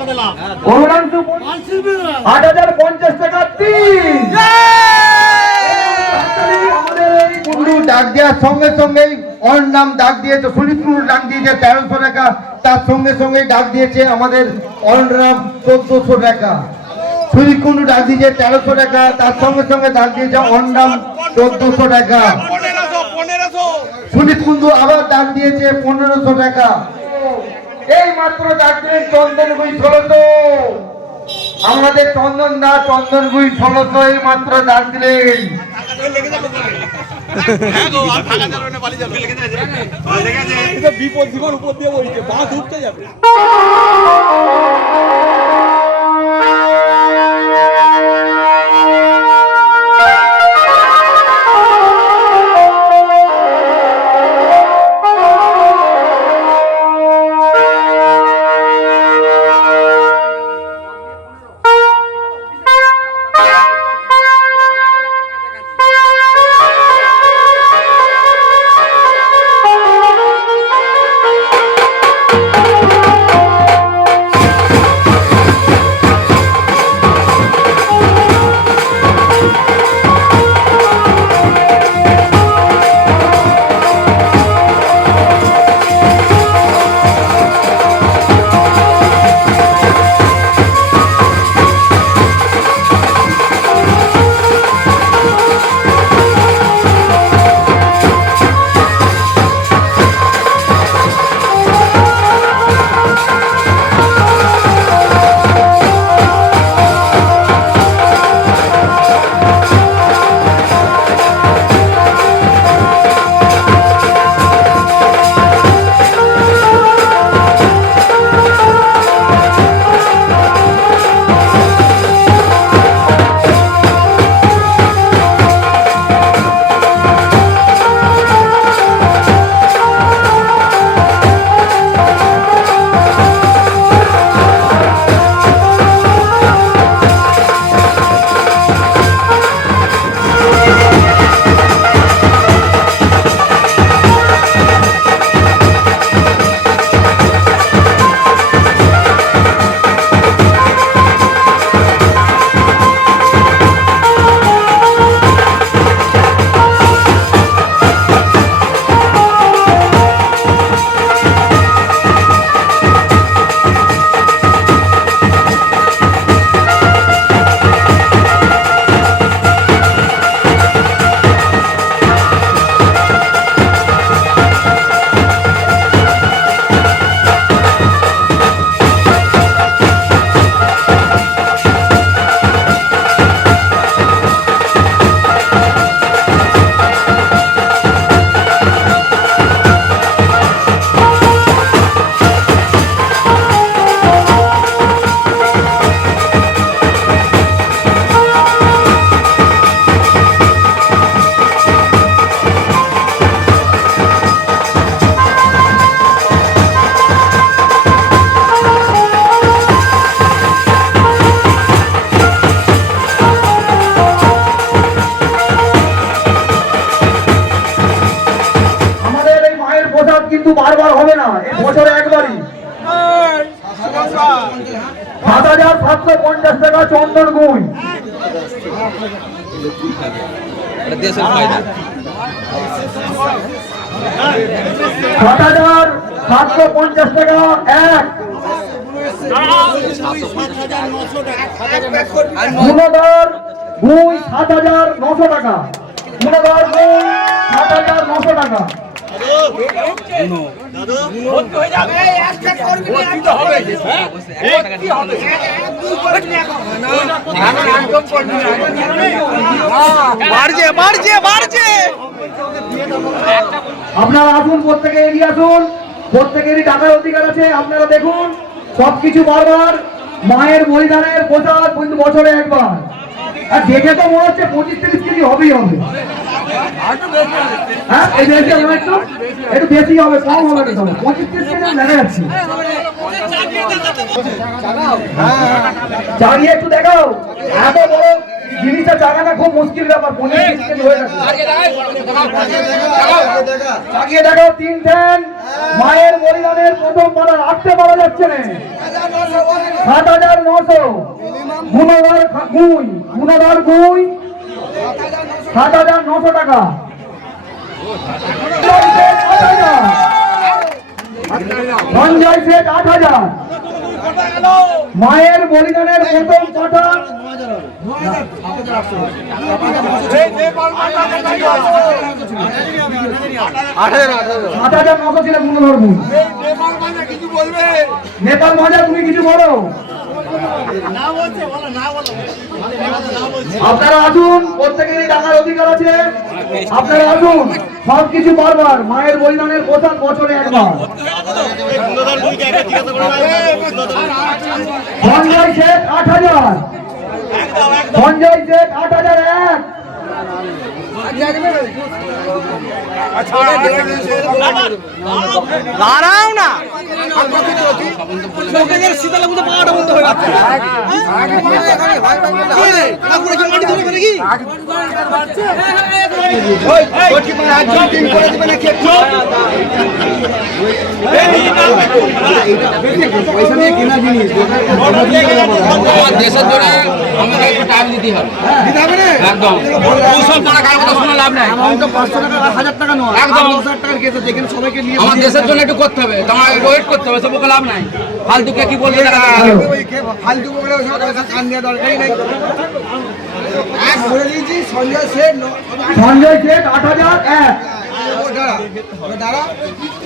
8,050 টাকা 3। ডাক দেওয়ার সঙ্গে সঙ্গেই ওর নাম ডাক দিয়েছে, শরীরপুর ডাক দিয়েছে 1300 টাকা, তার সঙ্গে সঙ্গে ডাক দিয়েছে আমাদের ওর নাম 1400 টাকা। শরীরকুণ্ডু ডাক দিয়েছে 1300 টাকা, তার সঙ্গে সঙ্গে ডাক দিয়েছে ওর নাম 1400 টাকা। শরীরকুণ্ডু আবার ডাক দিয়েছে 1500 টাকা। এই মাত্র ডাক দিলেন চন্দনগুই 1600। আমাদের চন্দন দা চন্দনগুই 1600 এই মাত্র ডাক দিলেন। বিপদ জীবন উপর দিয়ে বলছে বা ঢুকতে যাবে। কিন্তু বারবার হবে না, এই বছরে একবারই। 7,750 টাকা চন্দনগুই। 7,750 টাকা এক। গুণধর গুই 7,900 টাকা। গুণধর গুই 7,900 টাকা। আপনারা আসুন, প্রত্যেকে এগিয়ে আসুন, প্রত্যেকেরই টাকার অধিকার আছে। আপনারা দেখুন সবকিছু বারবার মায়ের বলিদানের প্রসাদ কিন্তু বছরে একবার। আর দেখে তো মনে হচ্ছে 25-30 কেজি হবেই হবে। হ্যাঁ, একটু বেশি হবে, কম হবে না, 25-30 কেজি দেখা যাচ্ছে। চালিয়ে একটু দেখাও, এত বড় জিনিসটা চাকাটা খুব মুশকিল ব্যাপার, পনির সিস্টেম হয়ে গেছে। চাকিয়ে দেখাও 3 ঠ্যাং, মায়ের বলিদানের প্রথম পাড়া রাখতে পারা যাচ্ছে না। 7,900 গুণধর গুই, 7,900 টাকা। সঞ্জয় শেঠ 8,000। মায়ের বলিদানের প্রথম পাঠা 8,900 ছিল গুণধর গুই। নেপাল মজা তুমি কিছু বলো। আপনারা আসুন, প্রত্যেকেরই টাকার অধিকার আছে, আপনারা আসুন, সবকিছু বারবার মায়ের বলিদানের প্রধান বছরে একবার। সঞ্জয় শেখ 8,000, সঞ্জয় শেখ 8,001। দাঁড়াও না, দেশের জন্য আমাদের একটু টাইম দিতে হবে, একদম ওসব টাকা কারো কথা শুনে লাভ নাই। একদম আমার দেশের জন্য একটু করতে হবে, তোমার ওয়েট করতে হবে, সব লাভ নাই। ফালতুকে কি বলবে টাকা ফালতু বলে কান দেওয়া দরকারই নেই। এক বলে দিয়েছি সঞ্জয় শেঠ 8,001।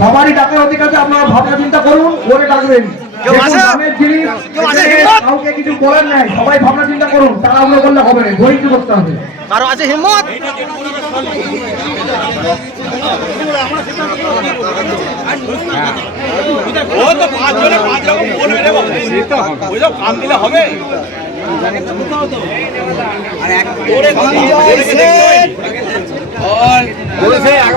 সবারই টাকার অধিকার আছে, আপনারা ভাবনা চিন্তা করুন, করে ডাকবেন। দামের জিনিস কাউকে কিছু বলার নাই, সবাই ভাবনা চিন্তা করুন, তাড়াহুড়ো করলে হবে না, ধৈর্য করতে হবে। কারো আছে হিম্মত? ও তো 5 জনে 5 রকম বলবে রে বাবা, ওই সব কাম দিলে হবে।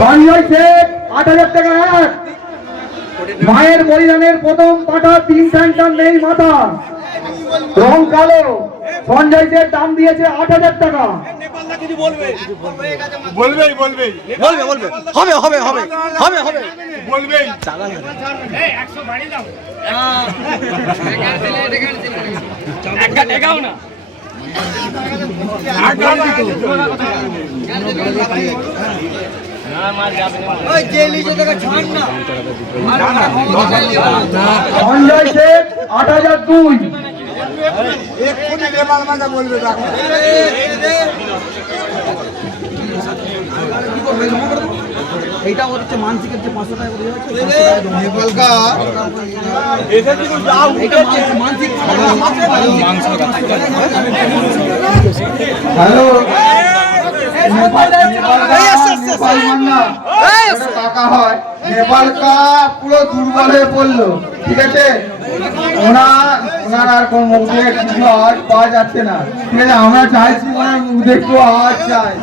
সঞ্জয় শেখ 8,000 টাকা এক। মায়ের বলিদানের প্রথম পাঠা 3 ঠ্যাংটার নেই মাথা, রং কালো। সঞ্জয় শেখ দাম দিয়েছে 8,000 টাকা। নেপালদা কিছু বলবে? বলবেই বলবে বলবে বলবে হবে হবে হবে হবে হবে বলবেই। এই 100 বাড়ি দাও, একটা টাকাও না। সঞ্জয় শেখ 8,002। এইটা হচ্ছে মানসিকের যে 500 টাকা করে হ্যালো টাকা হয়। নেপাল কা পুরো দুর্বল হয়ে পড়লো, ঠিক আছে, ওনার আর কোন মুখ দিয়ে কিছু আওয়াজ পাওয়া যাচ্ছে না, ঠিক আছে, আমরা চাইছি ওনার মুখ দিয়ে একটু আওয়াজ চাই।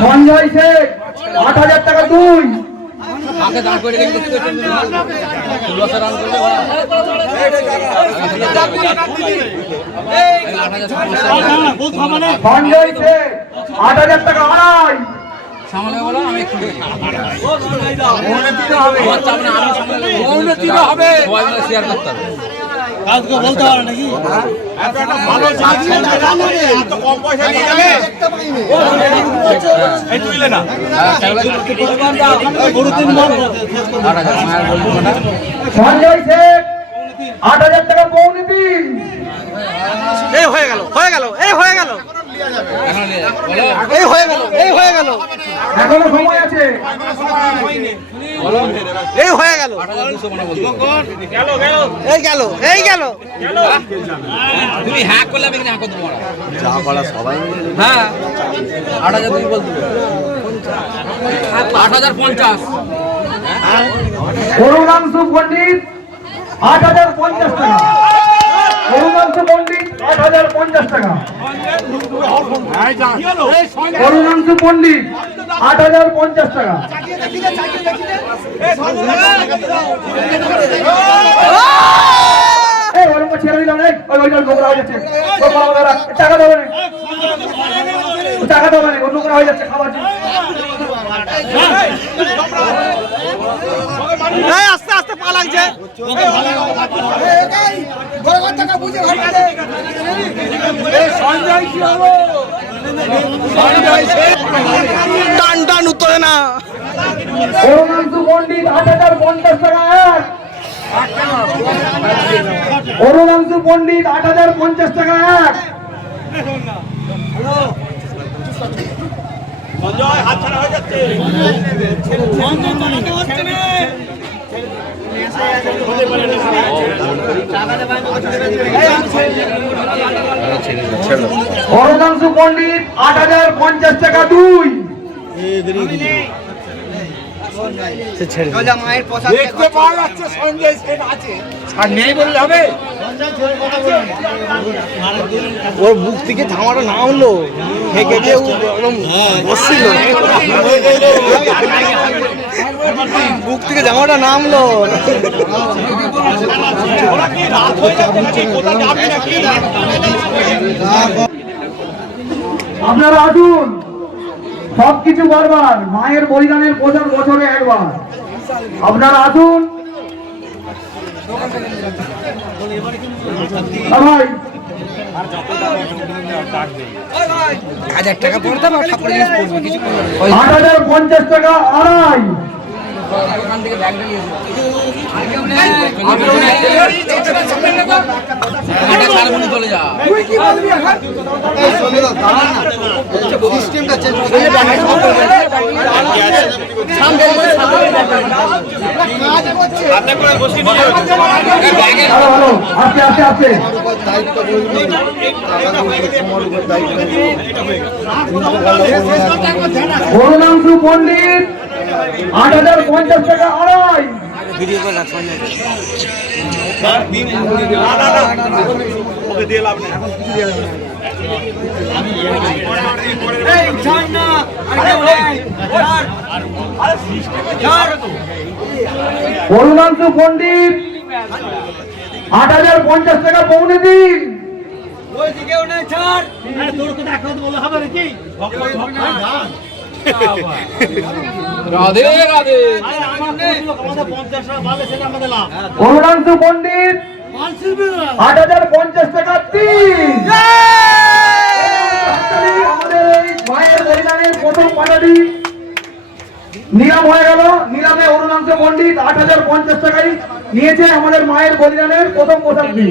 সঞ্জয় শেখ 8,000 টাকা 2। আগে দাঁড় করে রেখে দিতে হবে, 16 রান করলে সঞ্জয় শেখ 8,000 টাকা 2.5। সামনে বলো, আমি একটু হবে, শেয়ার করতে হবে। বলতে পারো নাকি ভালো এত কম পয়সা নিয়ে যাবে এই তুইলে না সঞ্জয় শেখ 8,000 টাকা 2.5। এই হয়ে গেল হয়ে গেল এই হয়ে গেল এই হয়ে গেল এই হয়ে গেল এখনো সময় আছে। এই হয়ে গেল এই গেল এই গেল তুমি হ্যাঁ করলে আমি হ্যাঁ করতে পারো, যা বলা সবাই হ্যাঁ 8,000 তুমি বলতে 8,050। করুণাংশু পণ্ডিত 8,050 টাকা। করুণাংশু পণ্ডিত 8,050 টাকা। করুণাংশু পণ্ডিত 8,050 টাকা। এই ওরকম ছেড়ে দিলাম এই ওইটা নোংরা হয়ে যাচ্ছে টাকা দেবে না টাকা দেবে না ও নোংরা হয়ে যাচ্ছে খাবার জন্য আস্তে আস্তে পা লাগছে টান টান উত্তরে না অরুণাংশু পণ্ডিত ৮০৫০ টাকা এক অরুণাংশু পণ্ডিত ৮০৫০ টাকা এক অরুণাংশু পণ্ডিত ৮০৫০ টাকা দুই দেখতে পাওয়া যাচ্ছে সঞ্জয় সেন আছে আর নেই বললে হবে ওর বুক থেকে ধামাটা না হলো হেঁকে দিয়ে বসছিল বুক থেকে জামাটা নামলো আপনারা আসুন সবকিছু বারবার মায়ের বলিদানের প্রচার বছরে একবার আপনারা আসুন ভাই 1000 টাকা পড়তাম আর ঠাকুর জিনিস পড়বো কিছু ৮০৫০ টাকা আড়াই ওখান থেকে ব্যাগ নিয়ে চলে যা আস্তে আস্তে আস্তে অরুণাংশু পণ্ডিত ৮০৫০ টাকা আড়াই ভিডিও করে রাখ অরুণাংশু পণ্ডিত ৮০৫০ টাকা পৌনে দিন রাধে রাধে অরুণাংশু পণ্ডিত ৮০৫০ টাকা তিন আমাদের এই মায়ের বলিদানের প্রথম পাটাটি নিলাম হয়ে গেল নিলামে অরুণাংশু পণ্ডিত ৮০৫০ টাকায় নিয়েছে আমাদের মায়ের বলিদানের প্রথম পোশাকটি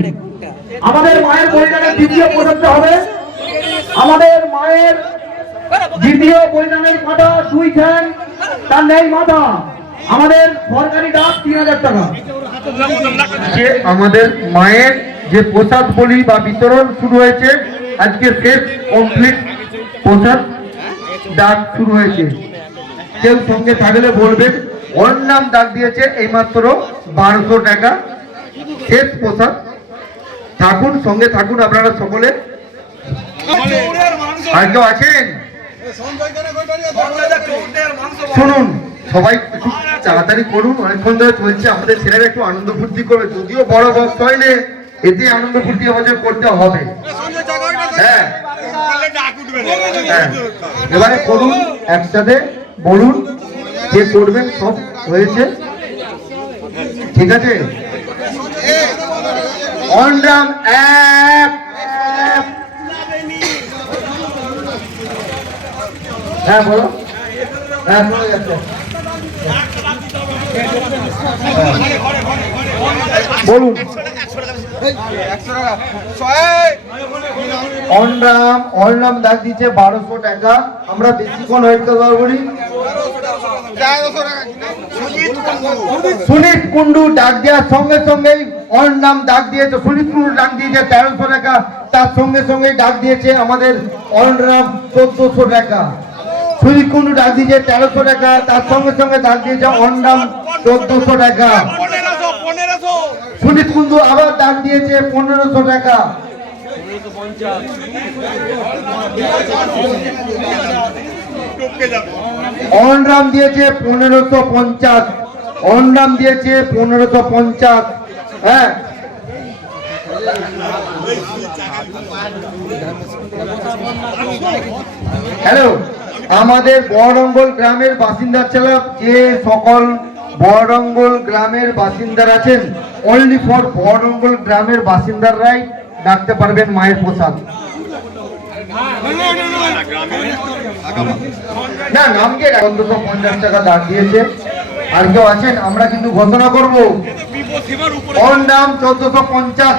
আমাদের মায়ের বলিদানের দ্বিতীয় পোশাকটা হবে আমাদের মায়ের দ্বিতীয় বলিদানের কাটা 2 ঠ্যাং তার নেই মাথা আমাদের সরকারি ডাক ৩০০০ টাকা যে আমাদের মায়ের যে প্রসাদ বলি বা বিতরণ শুরু হয়েছে আজকে শেষ কমপ্লিট প্রসাদ ডাক শুরু হয়েছে কেউ সঙ্গে থাকলে বলবেন ওর নাম ডাক দিয়েছে এইমাত্র ১২০০ টাকা শেষ প্রসাদ থাকুন সঙ্গে থাকুন আপনারা সকলে আর কেউ আছেন শুনুন সবাই একটু তাড়াতাড়ি করুন অনেকক্ষণ ধরে চলছে আমাদের ছেলেরা একটু আনন্দ ফুর্তি করবে যদিও বড় বক্স হইলে এতে আনন্দ ফুর্তি আমাদের করতে হবে হ্যাঁ হ্যাঁ এবারে করুন একসাথে বলুন যে করবেন সব হয়েছে ঠিক আছে অনরাম এক হ্যাঁ বলো হ্যাঁ শোনা যাচ্ছে বলুন অনরাম ডাক দিচ্ছে ১২০০ টাকা আমরা বেশিক্ষণ ওয়েট করতে পারবো বলি সুনীত কুন্ডু ডাক দেওয়ার সঙ্গে সঙ্গেই অনরাম ডাক দিয়েছে সুনীত কুন্ডু ডাক দিয়েছে ১৩০০ টাকা তার সঙ্গে সঙ্গে ডাক দিয়েছে আমাদের অনরাম ১৪০০ টাকা সুনীত কুন্ডু ডাক দিয়েছে ১৩০০ টাকা তার সঙ্গে সঙ্গে ডাক দিয়েছে অনরাম ১৪০০ টাকা সুনীত কুন্ডু আবার ডাক দিয়েছে ১৫০০ টাকা অনরাম দিয়েছে ১৫৫০ অন্নাম দিয়েছে 1550। হ্যাঁ, হ্যালো, আমাদের বড়ঙ্গল গ্রামের বাসিন্দা ছেলে, যে সকল বড়ঙ্গল গ্রামের বাসিন্দার আছেন, অনলি ফর বড়ঙ্গল গ্রামের বাসিন্দারাই ডাকতে পারবেন মায়ের প্রসাদ। না, নামকে 1450 টাকা দাগ দিয়েছে। আর কেউ আছেন? আমরা কিন্তু ঘোষণা করবো ওর নাম 1450।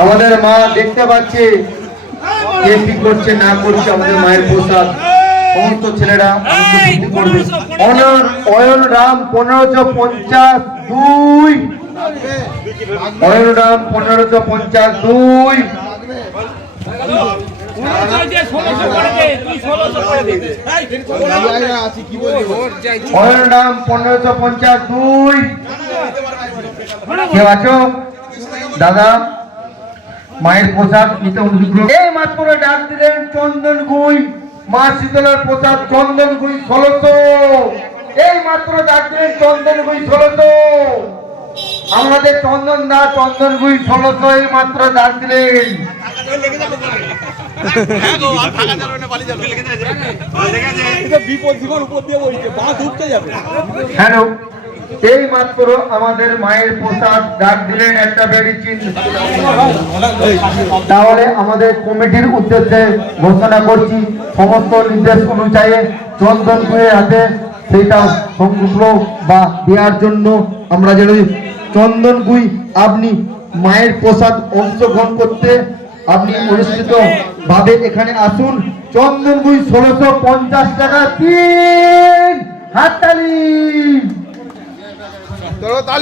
আমাদের মা দেখতে পাচ্ছে কে কি করছে না করছে। আমাদের মায়ের প্রসাদ সমস্ত ছেলেরা করবে। অয়ন রাম 1552, অয়ন রাম 1552, অয়ন রাম 1552। কেউ আছো দাদা? মায়ের প্রসাদ নিতে অনুরোধ। এই মাত্র ডাক দিলেন চন্দন গুই, মা শীতলার প্রসাদ চন্দন গুই 1600। এই মাত্র ডাক দিলেন চন্দন গুই 1600। আমাদের চন্দন দা চন্দন গুই 1600 এই মাত্র ডাক দিলেন। হ্যালো, এই মাত্র আমাদের মায়ের প্রসাদ ডাক দিলেন একটা মেডিসিন। তাহলে আমাদের কমিটির উদ্দেশ্যে ঘোষণা করছি, সমস্ত নির্দেশ অনুযায়ী চন্দন গুইয়ের হাতে সেটা সংগ্রহ বা দেওয়ার জন্য আমরা যেন চন্দন গুই আপনি মায়ের প্রসাদ অংশগ্রহণ করতে আপনি অনুষ্ঠিত ভাবে এখানে আসুন। চন্দন গুই 1650 টাকা 3 হাততালি।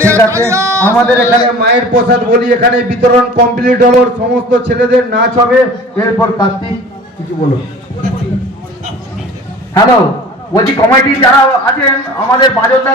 ঠিক আছে, আমাদের এখানে মায়ের প্রসাদ বলি এখানে বিতরণ কমপ্লিট হলো। সমস্ত ছেলেদের নাচ হবে। এরপর কার্তিক কিছু বলো। হ্যালো, বলছি কমিটি যারা আছেন আমাদের বাজনদা